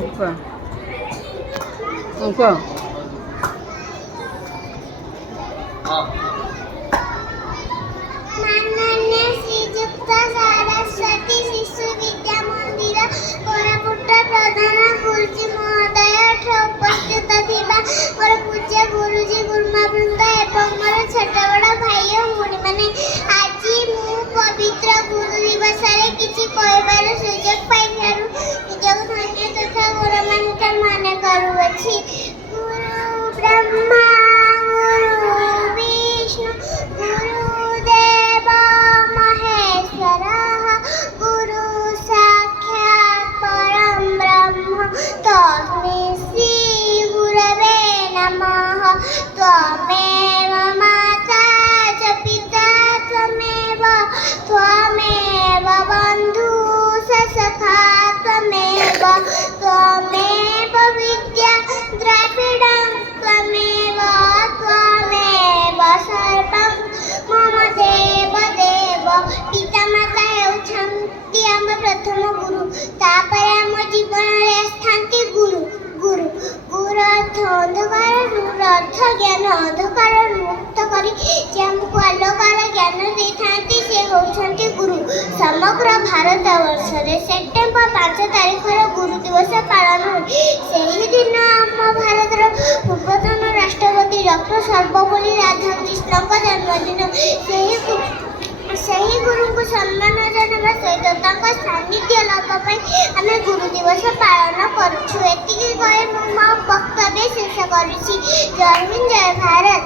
କୁହ କୁହ। माननीय श्रीजुक्त सरस्वती शिशु विद्या मंदिर कोरापुट प्रधान गुरुजी महोदय उपस्थित थिबा मोर पूज्य गुरुजी गुरुमा वृंद एवं मोर छोट बड़ भाई और भौणी माने आज मु पवित्र गुरु दिवस रे किछि कहबार सुयोग पाइथारु निजक धन्य तथा गौरवान्वित माने करूअछि। गुरु ब्रह्मा गुरु विष्णु गुरुदेव महेश्वरः गुरु साक्षात् परं ब्रह्म तस्मै श्री गुरवे नमः। त्वमेव माता च पिता त्वमेव बन्धु स सखा त्वमेव विद्या द्रविडं त्वमेव सर्वं मम देव पिता माता हेउछन्ति आम प्रथम गुरु तापर आम जीवन रे स्थान्ति गुरु गुरु गुरु अर्थ अंधकार अर्थ ज्ञान अंधकार मुक्त करी जे हमको आलोकार ज्ञान देथांती से होछन्ति गुरु। समग्र भारत वर्ष रे सेप्टेम्बर 5 तारिख गुरु दिवस पालन हुए। सेही दिन आम भारतर पूर्वतन राष्ट्रपति डॉक्टर सर्वपल्ली राधाकृष्ण जन्मदिन। ସେହି ଗୁରୁଙ୍କୁ ସମ୍ମାନ ଜଣାଇବା ସହିତ ତାଙ୍କ ସାନ୍ନିଧ୍ୟ ଲାଭ ପାଇଁ ଆମେ ଗୁରୁ ଦିବସ ପାଳନ କରୁଛୁ। ଏତିକି କହି ମୁଁ ମୋ ବକ୍ତବ୍ୟ ଶେଷ କରୁଛି। ଜୟ ହିନ୍ଦ ଜୟ ଭାରତ।